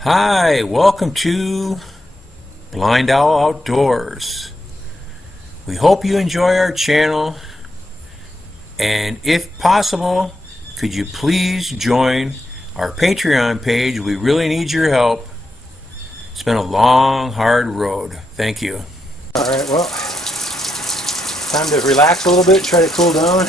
Hi, welcome to BlindOwl Outdoors. We hope you enjoy our channel, and if possible, could you please join our Patreon page? We really need your help. It's been a long, hard road. Thank you. Alright, well, time to relax a little bit, try to cool down.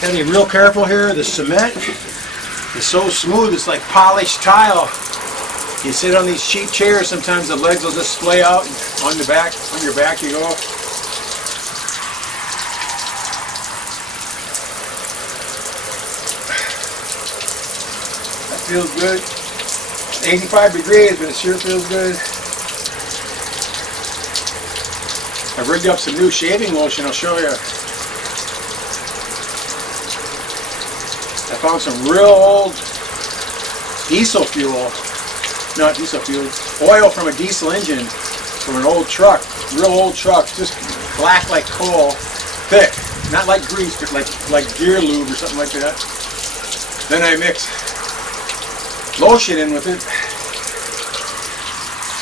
Gotta be real careful here. The cement is so smooth, it's like polished tile. You sit on these cheap chairs, sometimes the legs will just splay out, and on your back you go. That feels good. 85 degrees, but it sure feels good. I've rigged up some new shaving lotion, I'll show you. I found some real old diesel fuel, not diesel fuel, oil from a diesel engine from an old truck, real old truck, just black like coal, thick, not like grease, but like gear lube or something like that. Then I mix lotion in with it,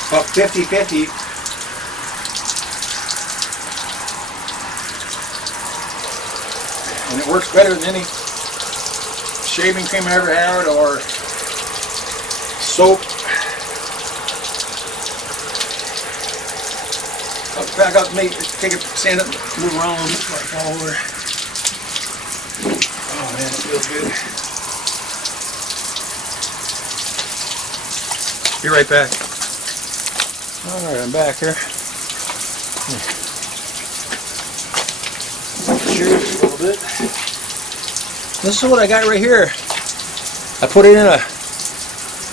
about 50-50. And it works better than any shaving cream I ever had, or soap. Back up, mate. Take it, stand up, move around, fall over. Oh man, it feels good. Be right back. Alright, I'm back here. Cheers a little bit. This is what I got right here. I put it in a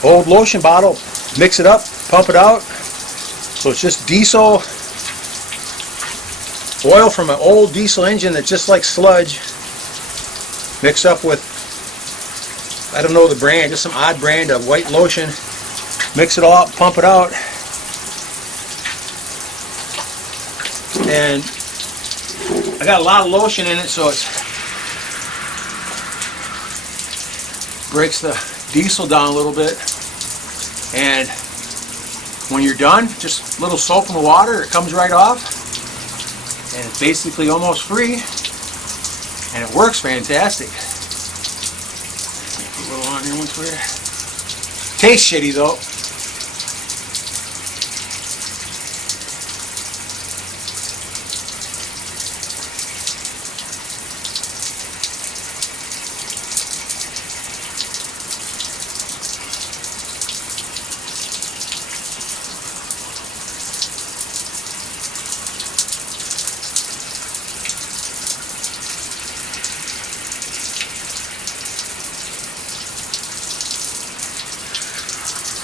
old lotion bottle, mix it up, pump it out. So it's just diesel oil from an old diesel engine that's just like sludge, mixed up with, I don't know the brand, just some odd brand of white lotion. Mix it all up, pump it out, and I got a lot of lotion in it, so it breaks the diesel down a little bit. And when you're done, just a little soap in the water, it comes right off, and it's basically almost free, and it works fantastic. Put a little on here once for you. Tastes shitty though.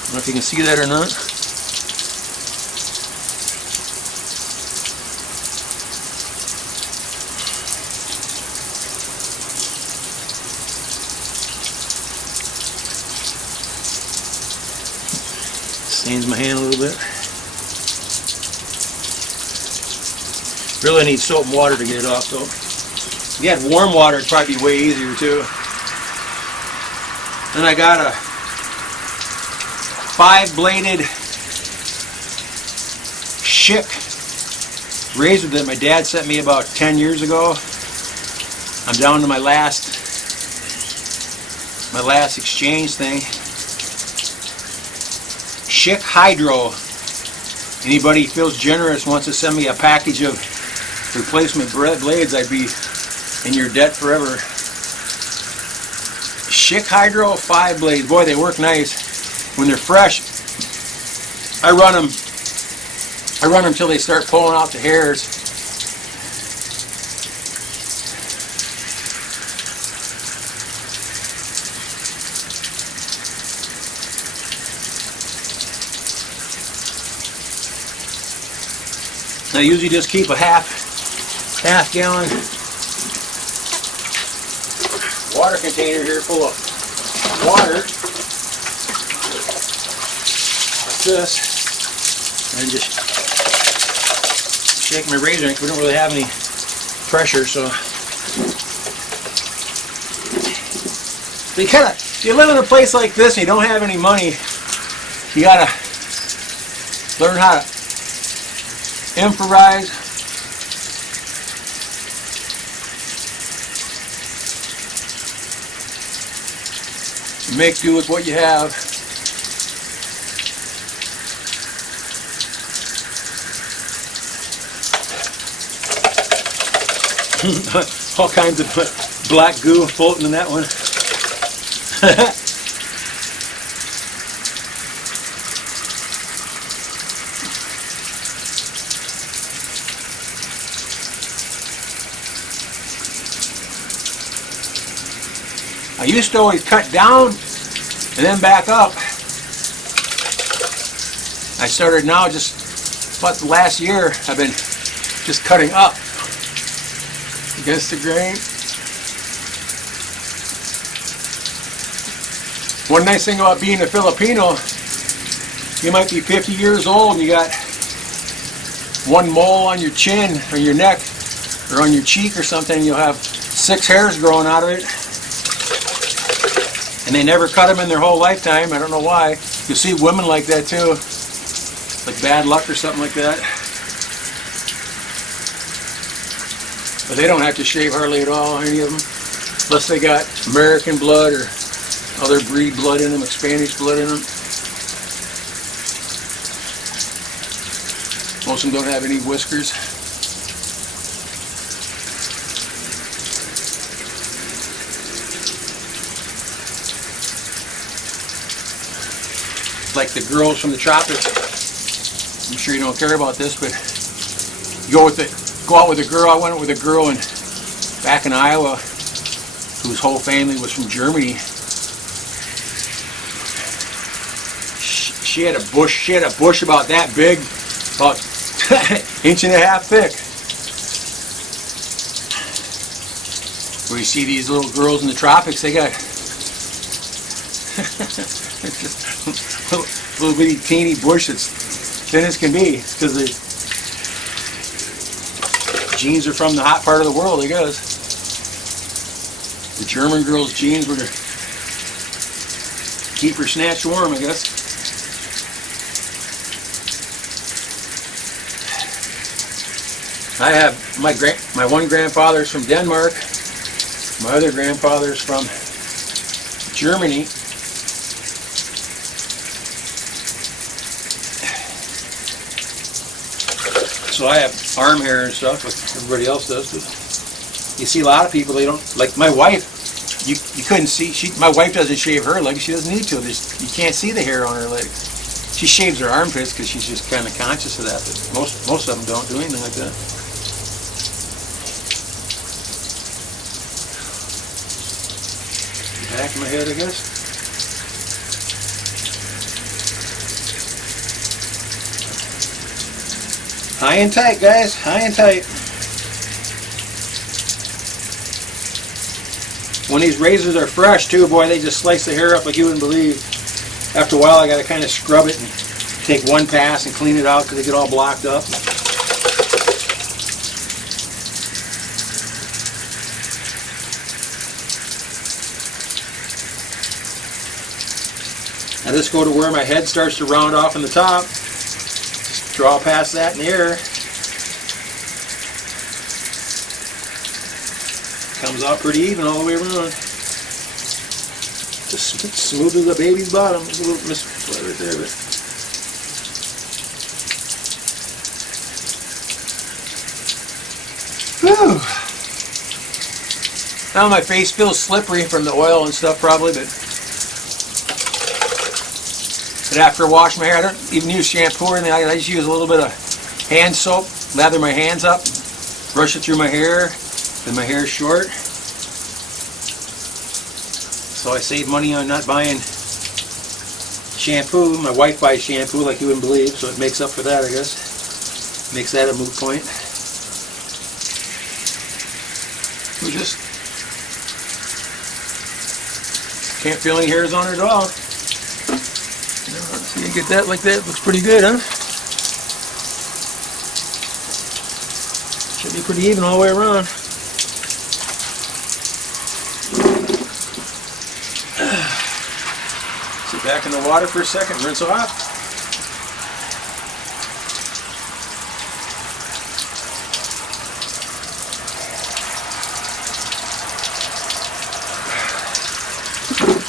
I don't know if you can see that or not. Stains my hand a little bit. Really need soap and water to get it off though. If you had warm water, it'd probably be way easier too. Then I got a 5-bladed Schick razor that my dad sent me about 10 years ago. I'm down to my last exchange thing. Schick Hydro. Anybody feels generous wants to send me a package of replacement blades, I'd be in your debt forever. Schick Hydro 5 blades. Boy, they work nice. When they're fresh, I run them till they start pulling out the hairs. I usually just keep a half gallon water container here full of water. This and just shake my razor because we don't really have any pressure, so. If you live in a place like this and you don't have any money, you gotta learn how to improvise. Make do with what you have. All kinds of black goo floating in that one. I used to always cut down and then back up. I started now just about the last year I've been just cutting up against the grain. One nice thing about being a Filipino, you might be 50 years old and you got one mole on your chin or your neck or on your cheek or something, you'll have 6 hairs growing out of it. And they never cut them in their whole lifetime. I don't know why. You'll see women like that too. Like bad luck or something like that. But they don't have to shave hardly at all, any of them. Unless they got American blood or other breed blood in them, like Spanish blood in them. Most of them don't have any whiskers. Like the girls from the tropics. I'm sure you don't care about this, but you go out with a girl. I went out with a girl back in Iowa whose whole family was from Germany. She had a bush. She had a bush about that big, about inch and a half thick. Where you see these little girls in the tropics, they got little bitty teeny bush that's thin as can be, because the genes are from the hot part of the world, I guess. The German girl's genes were to keep her snatched warm, I guess. I have my one grandfather's from Denmark, my other grandfather's from Germany. So I have arm hair and stuff, like everybody else does. But you see a lot of people, they don't, like my wife, you couldn't see, my wife doesn't shave her legs, she doesn't need to. You can't see the hair on her legs. She shaves her armpits because she's just kind of conscious of that, but most of them don't do anything like that. Back of my head, I guess. High and tight, guys. High and tight. When these razors are fresh, too, boy, they just slice the hair up like you wouldn't believe. After a while, I got to kind of scrub it and take one pass and clean it out because they get all blocked up. I just go to where my head starts to round off in the top. Just draw past that in the air. Comes out pretty even all the way around. Just smooth as a baby's bottom. There's a little misflow right there, but. Whew. Now my face feels slippery from the oil and stuff probably, but after I wash my hair, I don't even use shampoo or anything. I just use a little bit of hand soap, lather my hands up, brush it through my hair, and my hair is short. So I save money on not buying shampoo. My wife buys shampoo like you wouldn't believe, so it makes up for that, I guess. Makes that a moot point. We just can't feel any hairs on her at all. So you get that like that, looks pretty good, huh? Should be pretty even all the way around. Sit back in the water for a second, rinse off.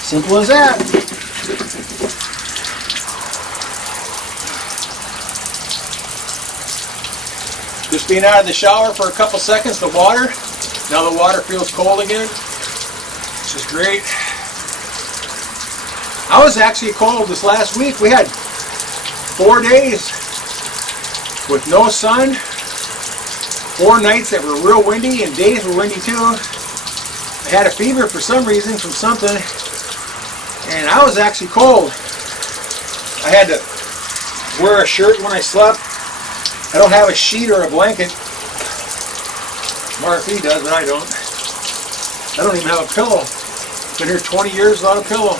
Simple as that. Just being out of the shower for a couple seconds, the water. Now the water feels cold again, which is great. I was actually cold this last week. We had 4 days with no sun, 4 nights that were real windy, and days were windy too. I had a fever for some reason from something, and I was actually cold. I had to wear a shirt when I slept. I don't have a sheet or a blanket. Marife does, but I don't. I don't even have a pillow. Been here 20 years without a pillow.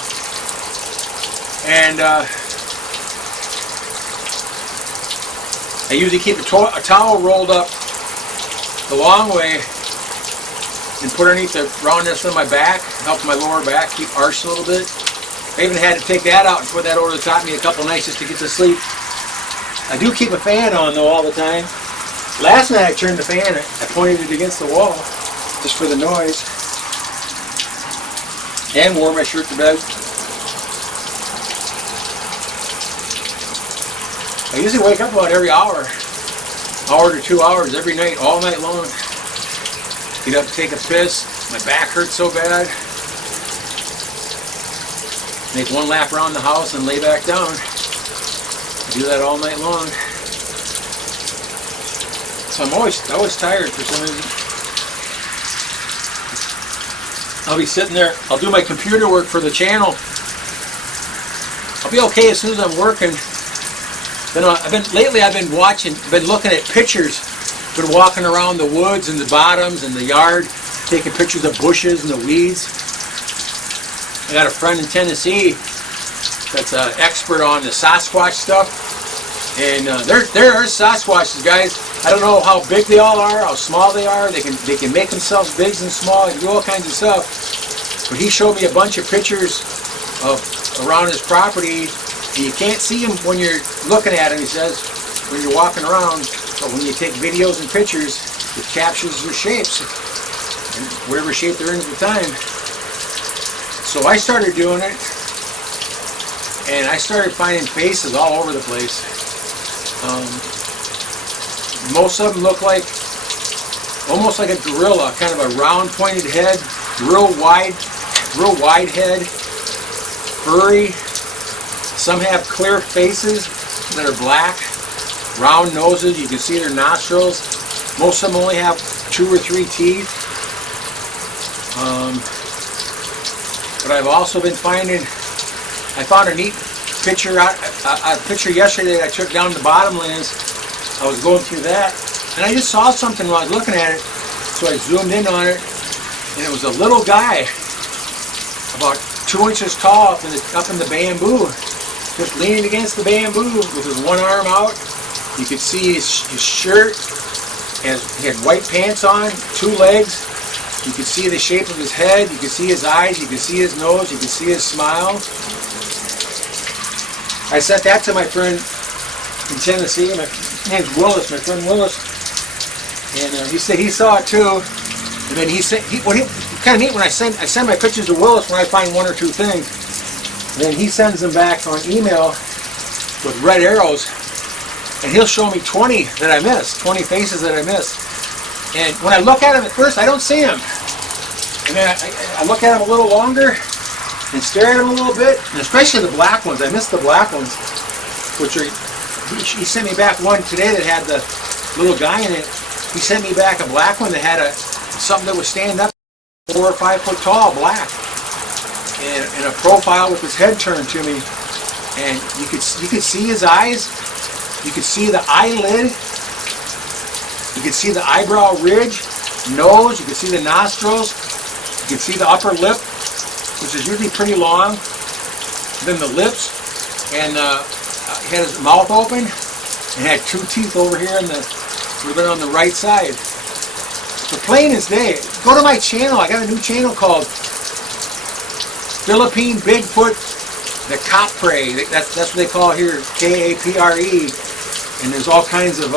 And I usually keep a towel rolled up the long way and put underneath the roundness of my back, help my lower back keep arched a little bit. I even had to take that out and put that over the top of me a couple nights just to get to sleep. I do keep a fan on though all the time. Last night I turned the fan, I pointed it against the wall just for the noise, and wore my shirt to bed. I usually wake up about every hour to 2 hours every night, all night long. Get up to take a piss. My back hurts so bad. Make one lap around the house and lay back down. I do that all night long. So I'm always tired for some reason. I'll be sitting there. I'll do my computer work for the channel. I'll be okay as soon as I'm working. Then lately I've been looking at pictures. Been walking around the woods and the bottoms and the yard, taking pictures of bushes and the weeds. I got a friend in Tennessee that's an expert on the Sasquatch stuff. And there are Sasquatches, guys. I don't know how big they all are, how small they are. They can make themselves big and small and do all kinds of stuff. But he showed me a bunch of pictures of around his property. And you can't see them when you're looking at them, he says, when you're walking around. But when you take videos and pictures, it captures their shapes, and whatever shape they're in at the time. So I started doing it, and I started finding faces all over the place. Most of them look like, almost like a gorilla, kind of a round pointed head, real wide head, furry. Some have clear faces that are black, round noses, you can see their nostrils. Most of them only have 2 or 3 teeth. But I've also been finding, I found a neat picture, a picture yesterday that I took down the bottomlands. I was going through that, and I just saw something while I was looking at it, so I zoomed in on it, and it was a little guy, about 2 inches tall up in the bamboo, just leaning against the bamboo with his one arm out. You could see his shirt, he had white pants on, 2 legs. You could see the shape of his head, you could see his eyes, you could see his nose, you could see his smile. I sent that to my friend in Tennessee. His name's Willis, my friend Willis, and he said he saw it too. And then he said, kind of neat when I send my pictures to Willis when I find 1 or 2 things. And then he sends them back on email with red arrows, and he'll show me 20 that I missed, 20 faces that I missed. And when I look at them at first, I don't see them. And then I look at them a little longer and stare at them a little bit, and especially the black ones. I miss the black ones, which are, he sent me back one today that had the little guy in it. He sent me back a black one that had something that was standing up 4 or 5 foot tall, black, and a profile with his head turned to me. And you could see his eyes, you could see the eyelid, you could see the eyebrow ridge, nose, you could see the nostrils, you could see the upper lip, which is usually pretty long, then the lips, and he had his mouth open, and had 2 teeth over here in the ribbon on the right side. So plain as day. Go to my channel. I got a new channel called Philippine Bigfoot the Capre. That's what they call here, K-A-P-R-E. And there's all kinds of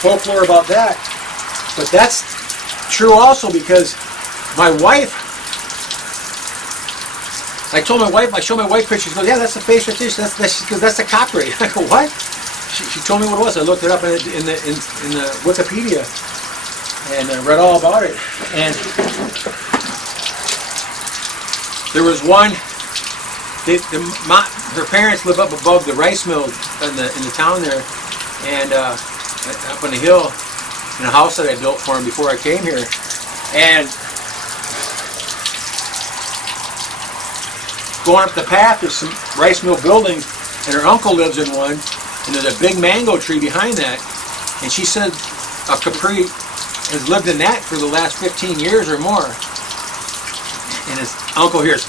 folklore about that. But that's true also because my wife, I told my wife, I showed my wife pictures. She goes, yeah, that's the face right there. She goes, that's the Capre. I go, what? She told me what it was. I looked it up in the Wikipedia and read all about it. And there was one. Her parents live up above the rice mill in the town there, and up on the hill in a house that I built for them before I came here. And going up the path, there's some rice mill buildings, and her uncle lives in one, and there's a big mango tree behind that. And she said a Capri has lived in that for the last 15 years or more. And his uncle hears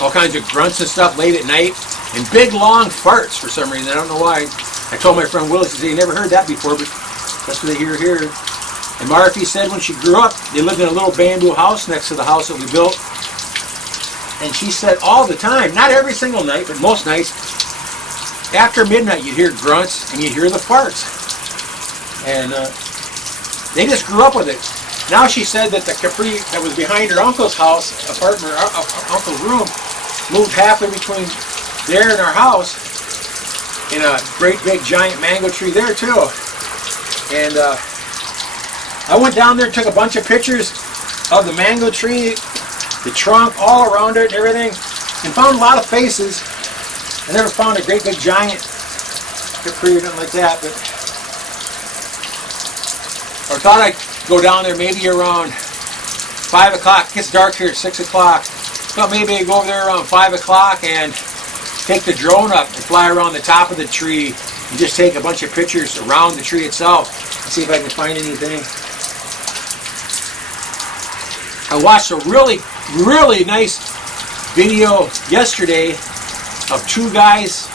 all kinds of grunts and stuff late at night, and big long farts for some reason. I don't know why. I told my friend Willis, he said he never heard that before, but that's what they hear here. And Marife said when she grew up, they lived in a little bamboo house next to the house that we built. And she said all the time, not every single night, but most nights, after midnight you'd hear grunts and you'd hear the farts. And they just grew up with it. Now she said that the Capri that was behind her uncle's house, apartment, uncle's room, moved halfway between there and our house in a great big giant mango tree there too. And I went down there, took a bunch of pictures of the mango tree, the trunk, all around it and everything, and found a lot of faces. I never found a great big giant Capri or nothing like that, but I thought I'd go down there maybe around 5 o'clock. It gets dark here at 6 o'clock. Thought maybe I'd go over there around 5 o'clock and take the drone up and fly around the top of the tree and just take a bunch of pictures around the tree itself and see if I can find anything. I watched a really, really nice video yesterday of two guys.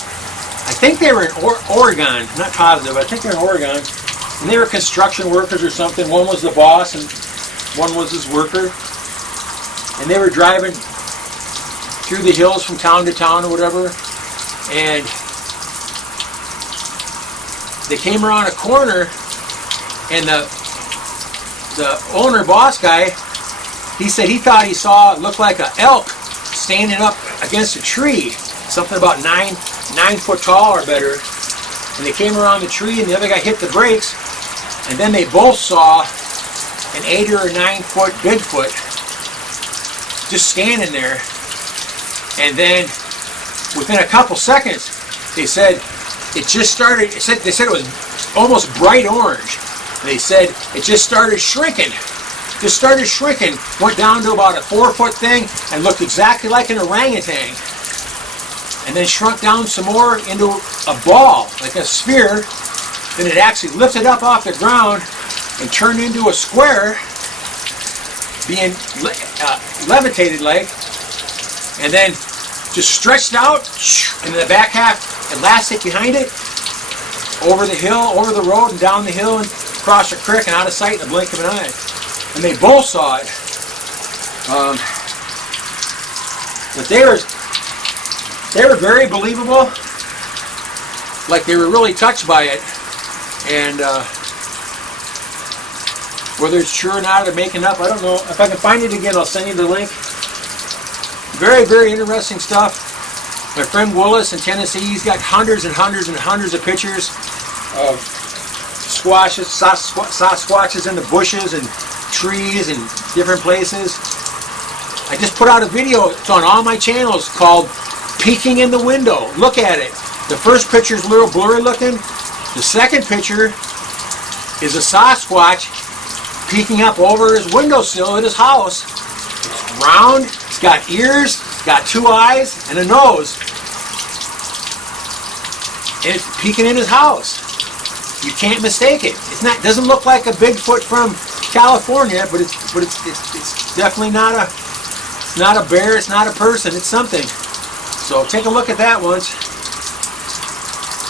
I think they were in Oregon, not positive, I think they're in Oregon. And they were construction workers or something. One was the boss and one was his worker. And they were driving through the hills from town to town or whatever. And they came around a corner, and the owner, boss guy, he said he thought he saw, it looked like an elk standing up against a tree, something about 9 foot tall or better. And they came around the tree, and the other guy hit the brakes, and then they both saw an 8 or 9 foot Bigfoot just standing there. And then within a couple seconds, they said it just started. They said it was almost bright orange. They said it just started shrinking. Just started shrinking, went down to about a 4 foot thing, and looked exactly like an orangutan. And then shrunk down some more into a ball, like a sphere. Then it actually lifted up off the ground and turned into a square, being levitated like, and then just stretched out, and the back half elastic behind it, over the hill, over the road, and down the hill, and across the creek, and out of sight in the blink of an eye. And they both saw it. But they were very believable, like they were really touched by it. And whether it's true or not, or making up, I don't know. If I can find it again, I'll send you the link. Very, very interesting stuff. My friend Willis in Tennessee, he's got hundreds and hundreds and hundreds of pictures of squashes, Sasquatches in the bushes and trees and different places. I just put out a video, it's on all my channels, called Peeking in the Window. Look at it. The first picture is a little blurry looking. The second picture is a Sasquatch peeking up over his windowsill at his house. It's round, it's got ears, it's got 2 eyes and a nose. And it's peeking in his house. You can't mistake it. Doesn't look like a Bigfoot from California, but it's definitely not a bear, it's not a person, it's something. So take a look at that once.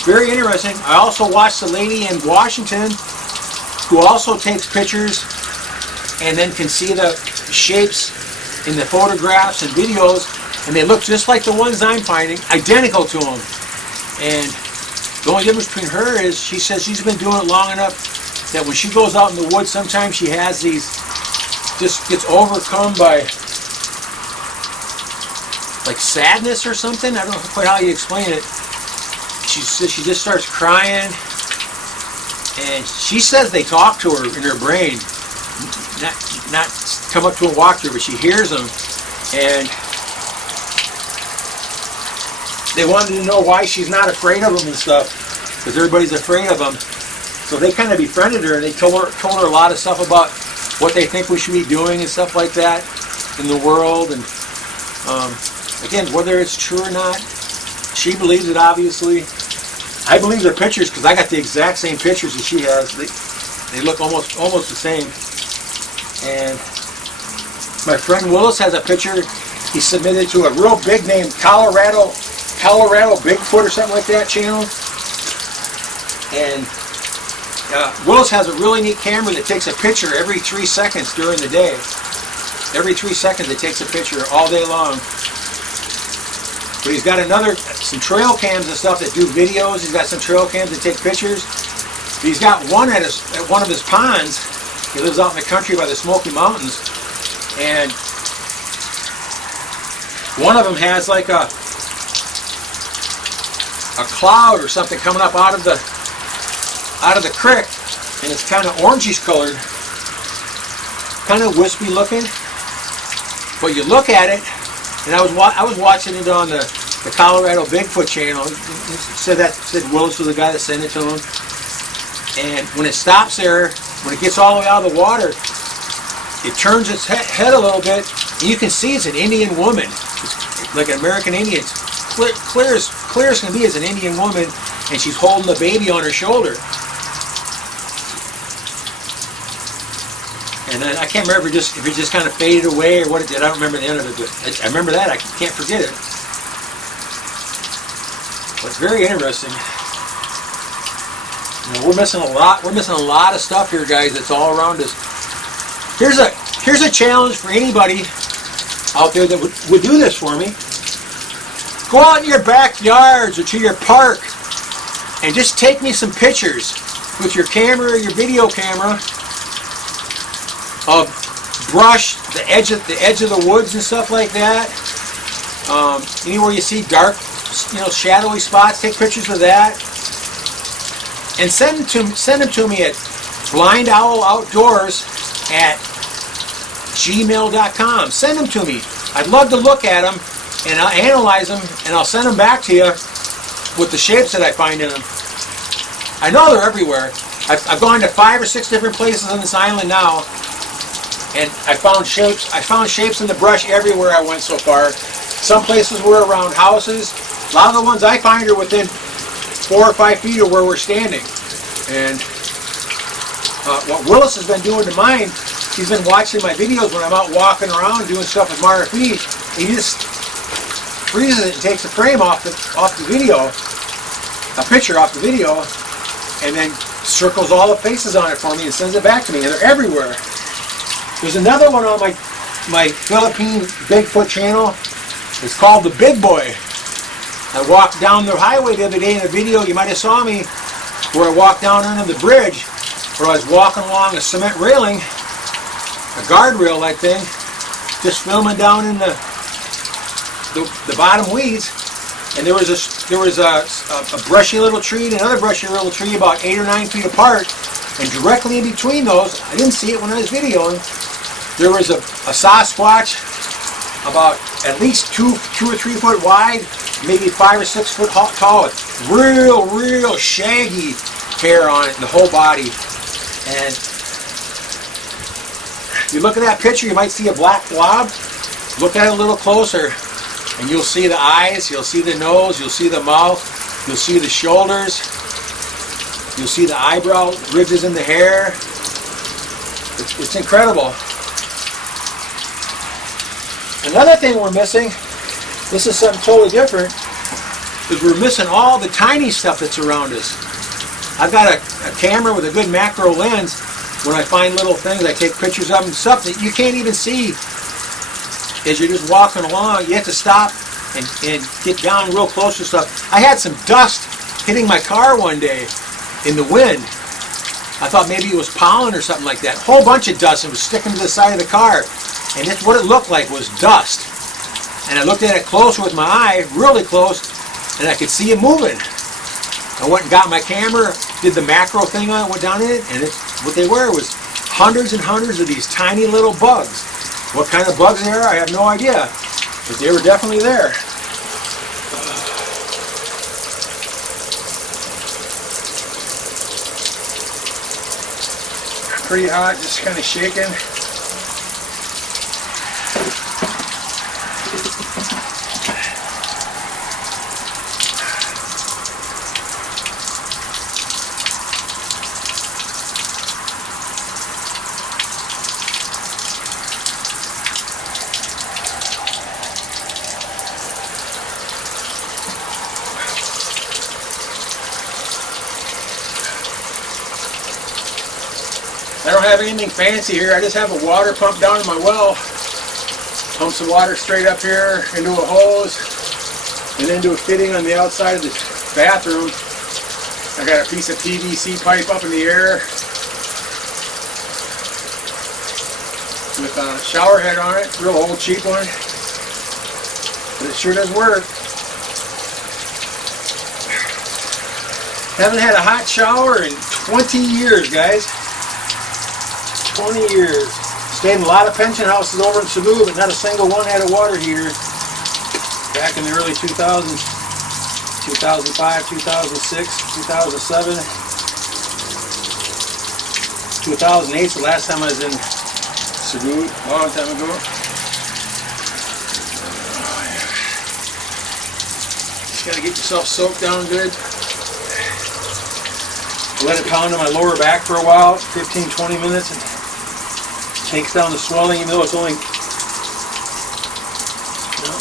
very interesting. I also watched the lady in Washington who also takes pictures and then can see the shapes in the photographs and videos, and they look just like the ones I'm finding, identical to them. And the only difference between her is she says she's been doing it long enough that when she goes out in the woods, sometimes she has these, just gets overcome by like sadness or something. I don't know quite how you explain it. She says she just starts crying, and she says they talk to her in her brain, not come up to and walk to her, but she hears them, and they wanted to know why she's not afraid of them and stuff, because everybody's afraid of them. So they kind of befriended her, and they told her a lot of stuff about what they think we should be doing and stuff like that in the world. And again, whether it's true or not, she believes it, obviously. I believe their pictures because I got the exact same pictures as she has. They look almost the same. And my friend Willis has a picture he submitted to a real big name, Colorado Bigfoot or something like that channel. And Willis has a really neat camera that takes a picture every 3 seconds during the day. Every 3 seconds it takes a picture all day long. But he's got some trail cams and stuff that do videos. He's got some trail cams that take pictures. But he's got one at one of his ponds. He lives out in the country by the Smoky Mountains. And one of them has like a cloud or something coming up out of the creek, and it's kind of orangish colored, kind of wispy looking. But you look at it, and I was watching it on the Colorado Bigfoot channel. It said Willis was the guy that sent it to him. And when it stops there, when it gets all the way out of the water, it turns its head a little bit, and you can see it's an Indian woman. It's like an American Indian. It's clear as can be as an Indian woman, and she's holding the baby on her shoulder. And then I can't remember if it just kind of faded away or what it did. I don't remember the end of it, but I remember that. I can't forget it. But it's very interesting. You know, we're missing a lot. We're missing a lot of stuff here, guys. That's all around us. Here's a challenge for anybody out there that would do this for me. Go out in your backyards or to your park and just take me some pictures with your camera or your video camera of brush, the edge of the woods and stuff like that. Anywhere you see dark, shadowy spots, take pictures of that, and send them to me at BlindOwl Outdoors at gmail.com. Send them to me. I'd love to look at them, and I'll analyze them, and I'll send them back to you with the shapes that I find in them. I know they're everywhere. I've gone to 5 or 6 different places on this island now, and I found shapes in the brush everywhere I went so far. Some places were around houses. A lot of the ones I find are within 4 or 5 feet of where we're standing. And what Willis has been doing to mine, he's been watching my videos when I'm out walking around doing stuff with Marife. He just freezes it and takes a frame off the video, a picture off the video, and then circles all the faces on it for me and sends it back to me. And they're everywhere. There's another one on my Philippine Bigfoot channel. It's called The Big Boy. I walked down the highway the other day in a video. You might have saw me where I walked down under the bridge, where I was walking along a cement railing, a guardrail like thing, just filming down in the bottom weeds. And there was a brushy little tree and another brushy little tree about 8 or 9 feet apart, and directly in between those, I didn't see it when I was videoing, there was a Sasquatch about at least 2 or 3 foot wide, maybe 5 or 6 foot tall, with real shaggy hair on it, the whole body. And you look at that picture, you might see a black blob. Look at it a little closer, and you'll see the eyes, you'll see the nose, you'll see the mouth, you'll see the shoulders, you'll see the eyebrow ridges in the hair. It's incredible. Another thing we're missing, this is something totally different. because we're missing all the tiny stuff that's around us. I've got a camera with a good macro lens. When I find little things, I take pictures of them, stuff that you can't even see as you're just walking along. You have to stop and get down real close to stuff. I had some dust hitting my car one day in the wind. I thought maybe it was pollen or something like that. A whole bunch of dust, and it was sticking to the side of the car. And that's what it looked like, was dust. And I looked at it closer with my eye, really close, and I could see it moving. I went and got my camera, did the macro thing on it, went down in it, and what they were was hundreds and hundreds of these tiny little bugs. What kind of bugs they are, I have no idea, but they were definitely there. Pretty hot, just kind of shaking. I don't have anything fancy here. I just have a water pump down in my well. Pumps the water straight up here into a hose and into a fitting on the outside of the bathroom. I got a piece of PVC pipe up in the air with a shower head on it, real old cheap one, but it sure does work. Haven't had a hot shower in 20 years, guys. 20 years. Stayed in a lot of pension houses over in Cebu, but not a single one had a water heater. Back in the early 2000s, 2005, 2006, 2007, 2008 is the last time I was in Cebu, a long time ago. Just gotta get yourself soaked down good. Let it pound on my lower back for a while, 15-20 minutes, and takes down the swelling, even though it's only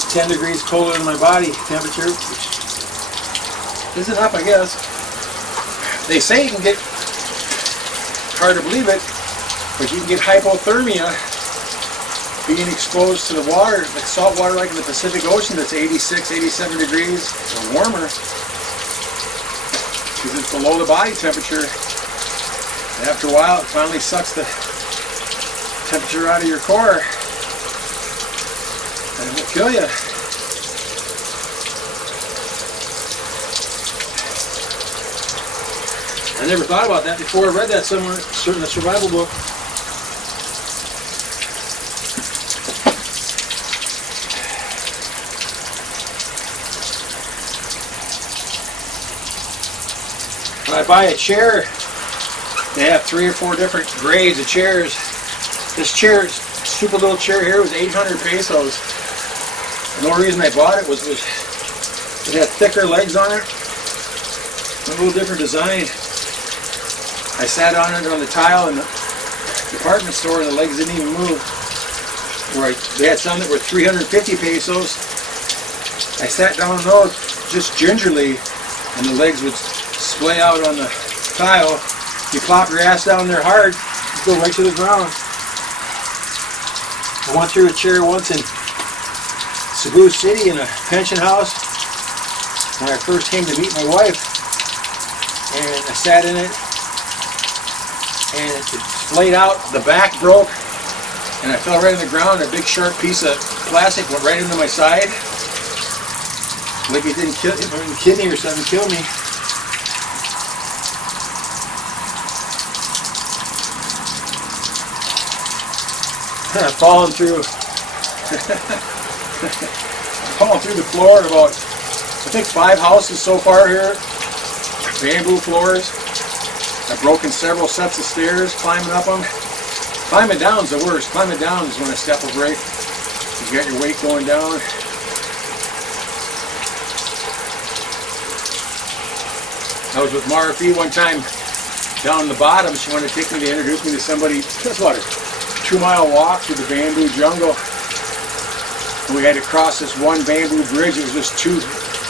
10 degrees colder than my body temperature, which is enough, I guess. They say you can get, hard to believe it, but you can get hypothermia being exposed to the water, like salt water like in the Pacific Ocean that's 86, 87 degrees or warmer, because it's below the body temperature. And after a while, it finally sucks the temperature out of your core, and it will kill you. I never thought about that before. I read that somewhere, in a survival book. When I buy a chair, they have 3 or 4 different grades of chairs. This chair, stupid little chair here, was 800 pesos. The only reason I bought it was it had thicker legs on it, a little different design. I sat on it on the tile in the department store and the legs didn't even move. They had some that were 350 pesos. I sat down on those just gingerly and the legs would splay out on the tile. You plop your ass down there hard, you go right to the ground. I went through a chair once in Cebu City in a pension house when I first came to meet my wife, and I sat in it and it splayed out, the back broke, and I fell right on the ground. A big sharp piece of plastic went right into my side, like it didn't kill me, kidney or something killed me. Falling through the floor at about, I think 5 houses so far here, bamboo floors. I've broken several sets of stairs climbing up them. Climbing down is the worst. Climbing down is when a step will break. You got your weight going down. I was with Marife one time down the bottom. She wanted to take me to introduce me to somebody. That's about it. 2-mile walk through the bamboo jungle. And we had to cross this one bamboo bridge. It was just 2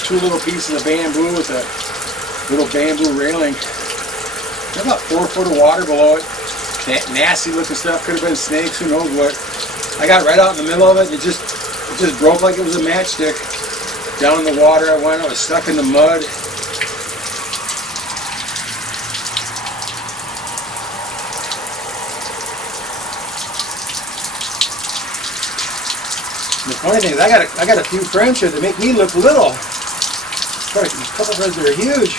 two little pieces of bamboo with a little bamboo railing. There's about 4 foot of water below it. That nasty looking stuff, could have been snakes, who knows what. I got right out in the middle of it, and it just broke like it was a matchstick. Down in the water I went, I was stuck in the mud. The funny thing is, I got a few friends here that make me look little. A couple friends that are huge.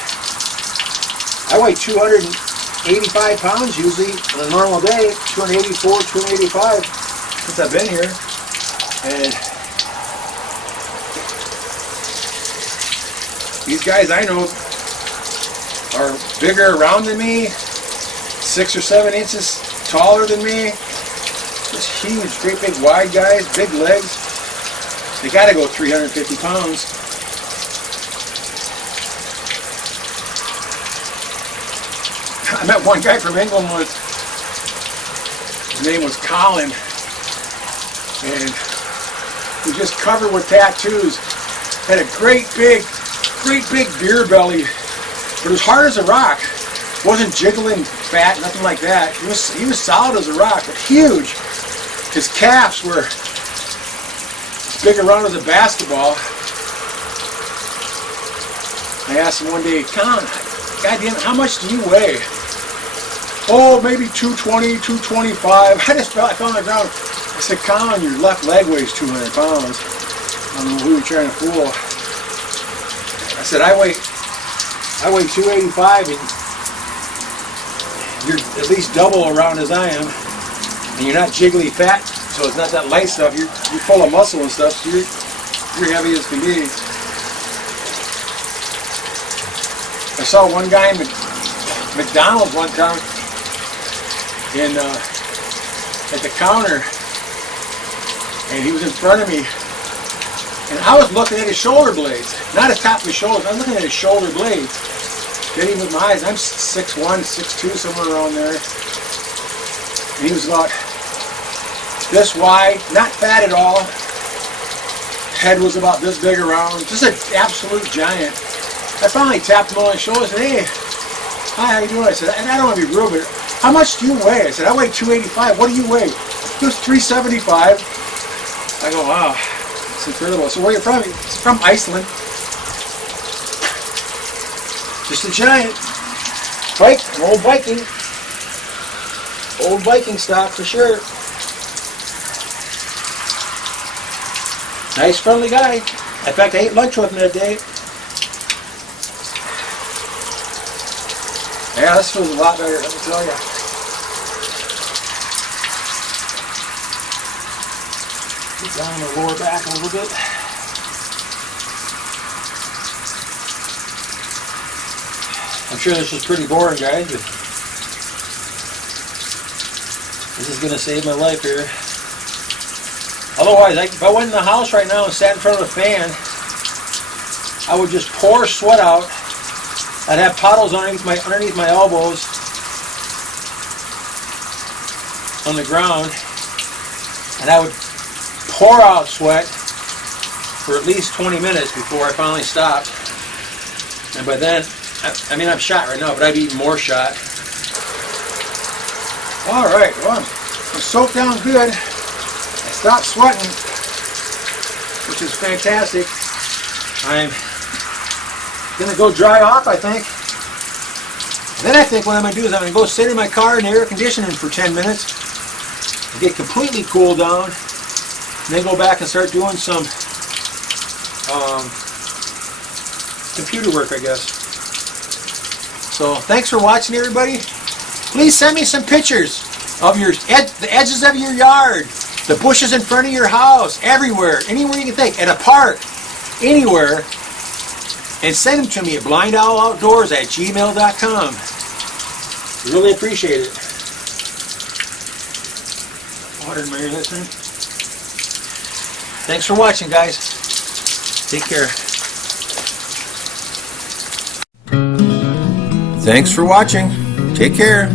I weigh 285 pounds usually on a normal day. 284, 285 since I've been here. And these guys I know are bigger around than me, 6 or 7 inches taller than me. Just huge, great big wide guys, big legs. They gotta go 350 pounds. I met one guy from England once. His name was Colin. And he was just covered with tattoos. Had a great big beer belly. But it was hard as a rock. Wasn't jiggling fat, nothing like that. He was solid as a rock, but huge. His calves were big around as a basketball. I asked him one day, Colin, goddamn, how much do you weigh? Oh, maybe 220, 225. I fell on the ground. I said, Colin, your left leg weighs 200 pounds. I don't know who you're trying to fool. I said, I weigh 285, and you're at least double around as I am. And you're not jiggly fat, so it's not that light stuff. You're full of muscle and stuff, so you're heavy as can be. I saw one guy in McDonald's one time at the counter, and he was in front of me, and I was looking at his shoulder blades, not the top of his shoulders. I was looking at his shoulder blades, getting with my eyes. I'm 6'1", 6'2", somewhere around there, and he was about this wide, not fat at all. Head was about this big around, just an absolute giant. I finally tapped him on the shoulder and said, hey, hi, how you doing? I said, and I don't want to be rude, but how much do you weigh? I said, I weigh 285. What do you weigh? He was 375. I go, wow, it's incredible. So where are you from? He's from Iceland. Just a giant. An old Viking. Old Viking stock for sure. Nice, friendly guy. In fact, I ate lunch with him that day. Yeah, this feels a lot better, let me tell you. Get down the lower back a little bit. I'm sure this is pretty boring, guys, but this is going to save my life here. Otherwise, if I went in the house right now and sat in front of a fan, I would just pour sweat out. I'd have puddles underneath my elbows on the ground, and I would pour out sweat for at least 20 minutes before I finally stopped. And by then, I mean I'm shot right now, but I'd be even more shot. All right, well, I'm soaked down good. I stopped sweating, which is fantastic. I'm gonna go dry off, I think. Then I think what I'm gonna do is I'm gonna go sit in my car in the air conditioning for 10 minutes and get completely cooled down, and then go back and start doing some computer work, I guess. So thanks for watching, everybody. Please send me some pictures of the edges of your yard, the bushes in front of your house, everywhere, anywhere you can think, at a park, anywhere. And send them to me at blindowloutdoors@gmail.com. Really appreciate it. Water in my ear this time. Thanks for watching, guys. Take care. Thanks for watching. Take care.